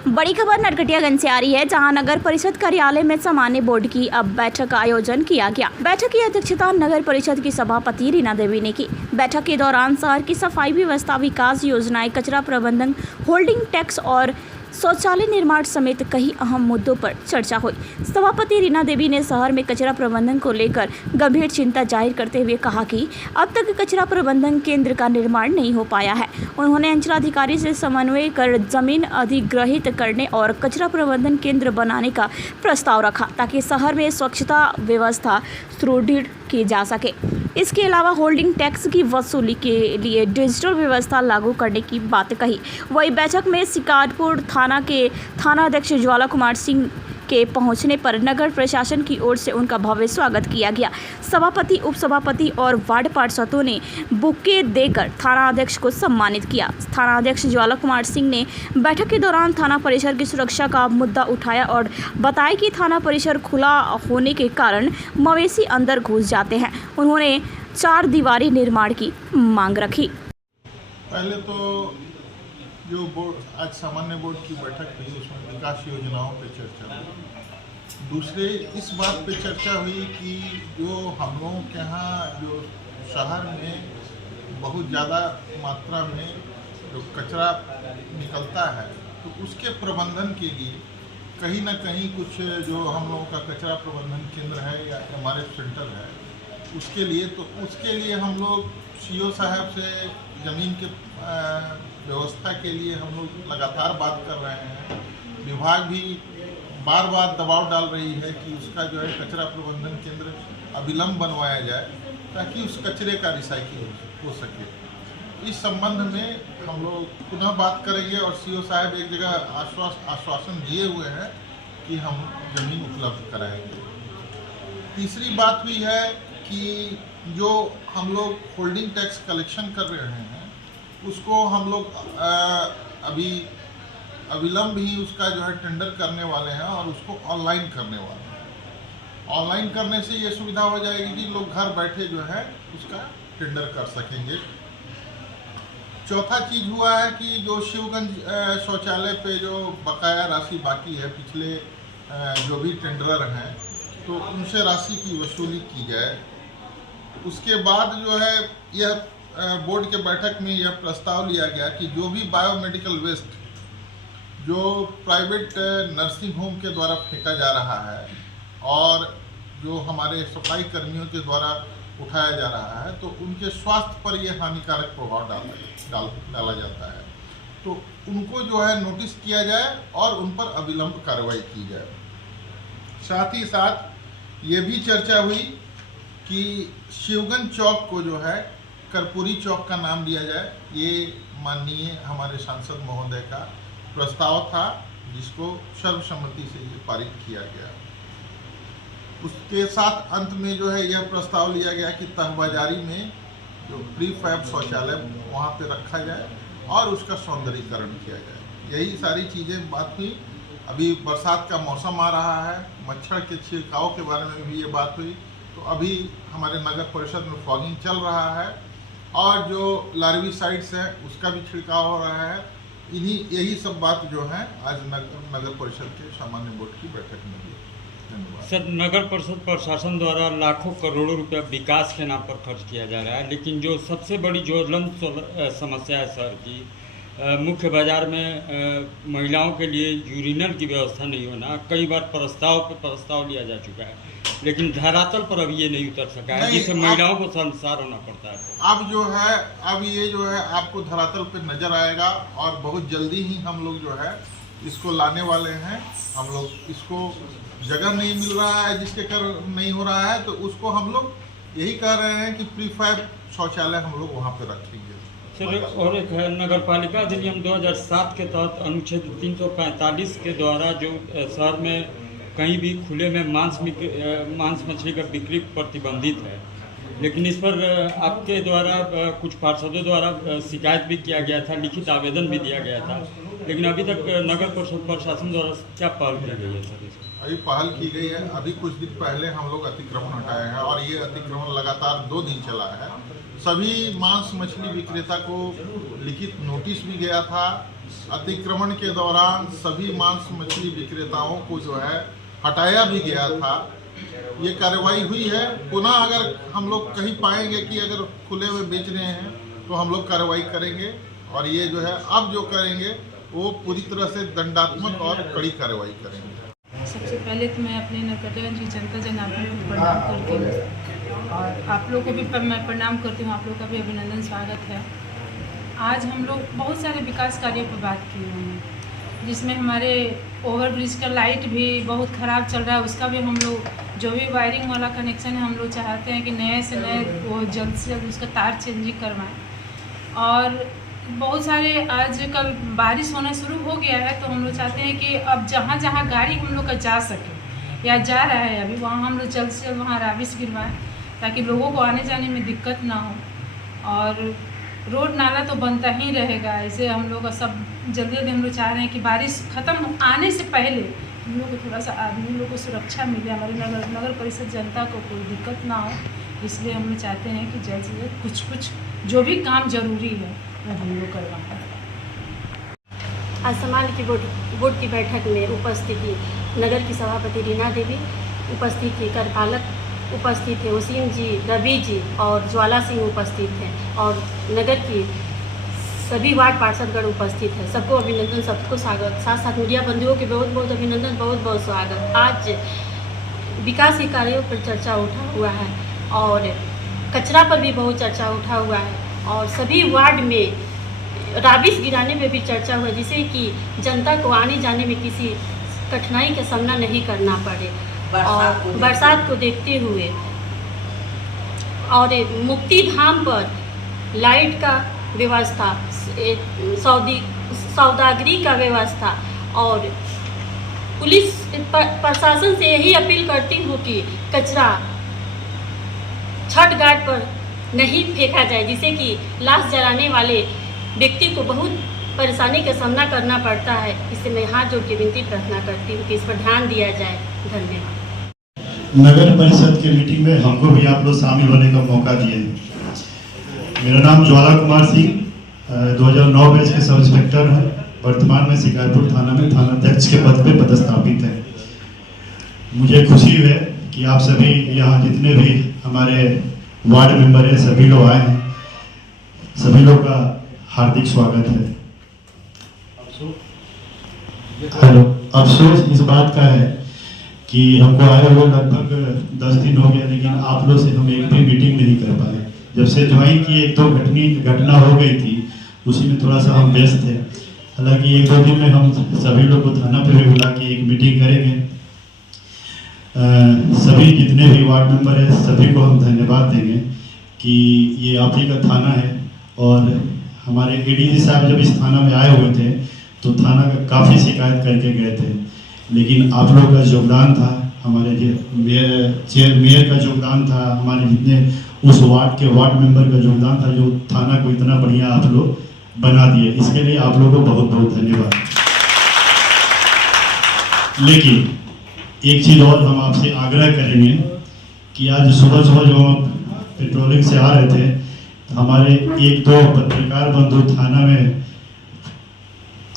बड़ी खबर नरकटियागंज से आ रही है, जहां नगर परिषद कार्यालय में सामान्य बोर्ड की अब बैठक का आयोजन किया गया। बैठक की अध्यक्षता नगर परिषद की सभापति रीना देवी ने की। बैठक के दौरान शहर की सफाई व्यवस्था, विकास योजनाएं, कचरा प्रबंधन, होल्डिंग टैक्स और शौचालय निर्माण समेत कई अहम मुद्दों पर चर्चा हुई। सभापति रीना देवी ने शहर में कचरा प्रबंधन को लेकर गंभीर चिंता जाहिर करते हुए कहा कि अब तक कचरा प्रबंधन केंद्र का निर्माण नहीं हो पाया है। उन्होंने अंचलाधिकारी से समन्वय कर जमीन अधिग्रहित करने और कचरा प्रबंधन केंद्र बनाने का प्रस्ताव रखा, ताकि शहर में स्वच्छता व्यवस्था सुदृढ़ की जा सके। इसके अलावा होल्डिंग टैक्स की वसूली के लिए डिजिटल व्यवस्था लागू करने की बात कही। वही बैठक में शिकारपुर थाना के थानाध्यक्ष ज्वाला कुमार सिंह के पहुंचने पर नगर प्रशासन की ओर से उनका भव्य स्वागत किया गया। सभापति, उपसभापति और वार्ड पार्षदों ने बुके देकर थानाध्यक्ष को सम्मानित किया। थानाध्यक्ष ज्वाला कुमार सिंह ने बैठक के दौरान थाना परिसर की सुरक्षा का मुद्दा उठाया और बताया कि थाना परिसर खुला होने के कारण मवेशी अंदर घुस जाते हैं। उन्होंने 4 दीवारी निर्माण की मांग रखी। पहले तो जो बोर्ड आज सामान्य बोर्ड की बैठक हुई, उसमें विकास योजनाओं पे चर्चा हुई। दूसरे इस बात पे चर्चा हुई कि जो हम लोगों के यहाँ जो शहर में बहुत ज़्यादा मात्रा में जो कचरा निकलता है, तो उसके प्रबंधन के लिए कहीं ना कहीं कुछ जो हम लोगों का कचरा प्रबंधन केंद्र है या हमारे सेंटर है, उसके लिए हम लोग सीओ साहब से ज़मीन के व्यवस्था के लिए हम लोग लगातार बात कर रहे हैं। विभाग भी बार बार दबाव डाल रही है कि उसका जो है कचरा प्रबंधन केंद्र अविलंब बनवाया जाए, ताकि उस कचरे का रिसाइकिल हो सके। इस संबंध में हम लोग पुनः बात करेंगे और सीओ साहब एक जगह आश्वासन दिए हुए हैं कि हम ज़मीन उपलब्ध कराएंगे। तीसरी बात हुई है कि जो हम लोग होल्डिंग टैक्स कलेक्शन कर रहे हैं, उसको हम लोग अभी अविलंब ही उसका जो है टेंडर करने वाले हैं और उसको ऑनलाइन करने वाले हैं। ऑनलाइन करने से ये सुविधा हो जाएगी कि लोग घर बैठे जो है उसका टेंडर कर सकेंगे। चौथा चीज़ हुआ है कि जो शिवगंज शौचालय पे जो बकाया राशि बाकी है, पिछले जो भी टेंडरर हैं, तो उनसे राशि की वसूली की जाए। उसके बाद जो है यह बोर्ड के बैठक में यह प्रस्ताव लिया गया कि जो भी बायोमेडिकल वेस्ट जो प्राइवेट नर्सिंग होम के द्वारा फेंका जा रहा है और जो हमारे सफाई कर्मियों के द्वारा उठाया जा रहा है, तो उनके स्वास्थ्य पर यह हानिकारक प्रभाव डाला जाता है, तो उनको जो है नोटिस किया जाए और उन पर अविलंब कार्रवाई की जाए। साथ ही साथ ये भी चर्चा हुई कि शिवगंज चौक को जो है कर्पूरी चौक का नाम दिया जाए। ये माननीय हमारे सांसद महोदय का प्रस्ताव था, जिसको सर्वसम्मति से ये पारित किया गया। उसके साथ अंत में जो है यह प्रस्ताव लिया गया कि तहबाजारी में जो प्रीफैब शौचालय वहाँ पे रखा जाए और उसका सौंदर्यीकरण किया जाए। यही सारी चीज़ें बात हुई। अभी बरसात का मौसम आ रहा है, मच्छर के छिड़काव के बारे में भी ये बात हुई। तो अभी हमारे नगर परिषद में फॉगिंग चल रहा है और जो लार्विसाइड्स हैं उसका भी छिड़काव हो रहा है। यही सब बात जो है आज नगर परिषद के सामान्य बोर्ड की बैठक में हुई। धन्यवाद सर, नगर परिषद प्रशासन द्वारा लाखों करोड़ों रुपया विकास के नाम पर खर्च किया जा रहा है, लेकिन जो सबसे बड़ी ज्वलंत समस्या है शहर की, मुख्य बाजार में महिलाओं के लिए यूरिनल की व्यवस्था नहीं होना, कई बार प्रस्ताव लिया जा चुका है, लेकिन धरातल पर अब ये नहीं उतर सका है, जिससे महिलाओं को शर्मसार होना पड़ता है। अब ये जो है आपको धरातल पे नजर आएगा और बहुत जल्दी ही हम लोग जो है इसको लाने वाले हैं। हम लोग इसको जगह नहीं मिल रहा है, जिसके कारण नहीं हो रहा है, तो उसको हम लोग यही कह रहे हैं कि प्रीफैब शौचालय हम लोग वहाँ पे रखेंगे। सर, और एक है नगर पालिका अधिनियम 2007 के तहत अनुच्छेद 345 के द्वारा जो शहर में कहीं भी खुले में मांस मछली का बिक्री प्रतिबंधित है, लेकिन इस पर आपके द्वारा कुछ पार्षदों द्वारा शिकायत भी किया गया था, लिखित आवेदन भी दिया गया था, लेकिन अभी तक नगर परिषद प्रशासन द्वारा क्या पहल की गई है सर? अभी पहल की गई है। अभी कुछ दिन पहले हम लोग अतिक्रमण हटाए हैं और ये अतिक्रमण लगातार 2 दिन चला है। सभी मांस मछली विक्रेता को लिखित नोटिस भी गया था, अतिक्रमण के दौरान सभी मांस मछली विक्रेताओं को जो है हटाया भी गया था। ये कार्रवाई हुई है। पुनः अगर हम लोग कहीं पाएंगे कि अगर खुले में बेच रहे हैं तो हम लोग कार्रवाई करेंगे, और ये जो है अब जो करेंगे वो पूरी तरह से दंडात्मक और कड़ी कार्रवाई करेंगे। सबसे पहले तो मैं अपने नरकटियागंज की जनता जनार्दन को प्रणाम करती हूँ और आप लोग को भी मैं प्रणाम करती हूँ। आप लोग का भी अभिनंदन, स्वागत है। आज हम लोग बहुत सारे विकास कार्यों पर बात किए हैं, जिसमें हमारे ओवरब्रिज का लाइट भी बहुत ख़राब चल रहा है। उसका भी हम लोग जो भी वायरिंग वाला कनेक्शन है, हम लोग चाहते हैं कि नए से नए वो जल्द से जल्द उसका तार चेंजिंग करवाएं। और बहुत सारे आजकल बारिश होना शुरू हो गया है, तो हम लोग चाहते हैं कि अब जहाँ जहाँ गाड़ी हम लोग का जा सके या जा रहा है अभी, वहाँ हम लोग जल्द से जल्द वहाँ राबिश गिरवाएं, ताकि लोगों को आने जाने में दिक्कत ना हो। और रोड नाला तो बनता ही रहेगा। ऐसे हम लोग का सब जल्दी जल्दी हम लोग चाह रहे हैं कि बारिश ख़त्म आने से पहले हम लोग को थोड़ा सा आदमी लोग को सुरक्षा मिले, हमारे नगर परिषद जनता को कोई दिक्कत ना हो। इसलिए हम लोग चाहते हैं कि जल्द से जल्द कुछ जो भी काम जरूरी है वो हम लोग करवाएं। आज समाज की बोर्ड की बैठक में उपस्थित थी नगर की सभापति रीना देवी, उपस्थित थी कार्यपालक, उपस्थित थे वसीम जी, रवि जी और ज्वाला सिंह उपस्थित थे, और नगर की सभी वार्ड पार्षदगण उपस्थित है। सबको अभिनंदन, सबको स्वागत। साथ साथ मीडिया बंधुओं के बहुत बहुत अभिनंदन, बहुत बहुत स्वागत। आज विकास के कार्यों पर चर्चा उठा हुआ है और कचरा पर भी बहुत चर्चा उठा हुआ है, और सभी वार्ड में राबिश गिराने पे भी चर्चा हुआ, जिससे कि जनता को आने जाने में किसी कठिनाई का सामना नहीं करना पड़े। और बरसात को देखते हुए और मुक्ति धाम पर लाइट का व्यवस्था, सौदागरी का व्यवस्था, और पुलिस प्रशासन से यही अपील करती हूँ कि कचरा छठ घाट पर नहीं फेंका जाए, जिससे कि लाश जलाने वाले व्यक्ति को बहुत परेशानी का सामना करना पड़ता है। इससे मैं हाथ जोड़ के विनती प्रार्थना करती हूँ कि इस पर ध्यान दिया जाए। धन्यवाद। नगर परिषद की मीटिंग में हमको भी आप लोग शामिल होने का मौका दिए। मेरा नाम ज्वाला कुमार सिंह, 2009 बैच के सब इंस्पेक्टर हैं। वर्तमान में शिकारपुर थाना में थानाध्यक्ष के पद पे पदस्थापित है। मुझे खुशी है कि आप सभी यहाँ जितने भी हमारे वार्ड मेंबर हैं सभी लोग आए हैं। सभी लोग का हार्दिक स्वागत है। हेलो, अफसोस इस बात का है कि हमको आए हुए लगभग 10 दिन हो गया, लेकिन आप लोग से हम एक भी मीटिंग नहीं कर पाए। जब से ज्वाइन की 1-2 घटना हो गई थी, उसी में थोड़ा सा हम व्यस्त थे। हालांकि 1-2 दिन में हम सभी लोग को थाना पे भी बुला के एक मीटिंग करेंगे। सभी जितने भी वार्ड मेंबर हैं सभी को हम धन्यवाद देंगे कि ये आप ही का थाना है। और हमारे एडीजी साहब जब इस थाना में आए हुए थे तो थाना का काफ़ी शिकायत करके गए थे, लेकिन आप लोग का योगदान था, हमारे मेयर का योगदान था, हमारे जितने उस वार्ड के वार्ड मेंबर का योगदान था, जो थाना को इतना बढ़िया आप लोग बना दिए। इसके लिए आप लोगों को बहुत बहुत धन्यवाद। लेकिन एक चीज़ और हम आपसे आग्रह करेंगे कि आज सुबह सुबह जो हम पेट्रोलिंग से आ रहे थे, हमारे 1-2 पत्रकार बंधु थाना में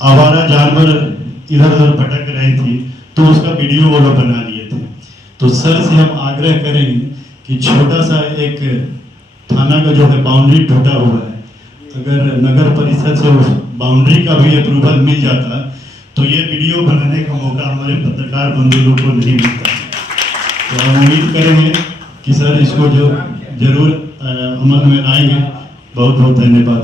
आवारा जानवर इधर उधर भटक रही थी, तो उसका वीडियो वो लोग बना लिए थे। तो सर से हम आग्रह करेंगे कि छोटा सा एक थाना का जो है बाउंड्री टूटा हुआ है, अगर नगर परिषद से उस बाउंड्री का भी अप्रूवल मिल जाता तो ये वीडियो बनाने का मौका हमारे पत्रकार बंधु लोग को नहीं मिलता। तो हम उम्मीद करेंगे कि सर इसको जो जरूर अमल में लाएंगे। बहुत बहुत धन्यवाद।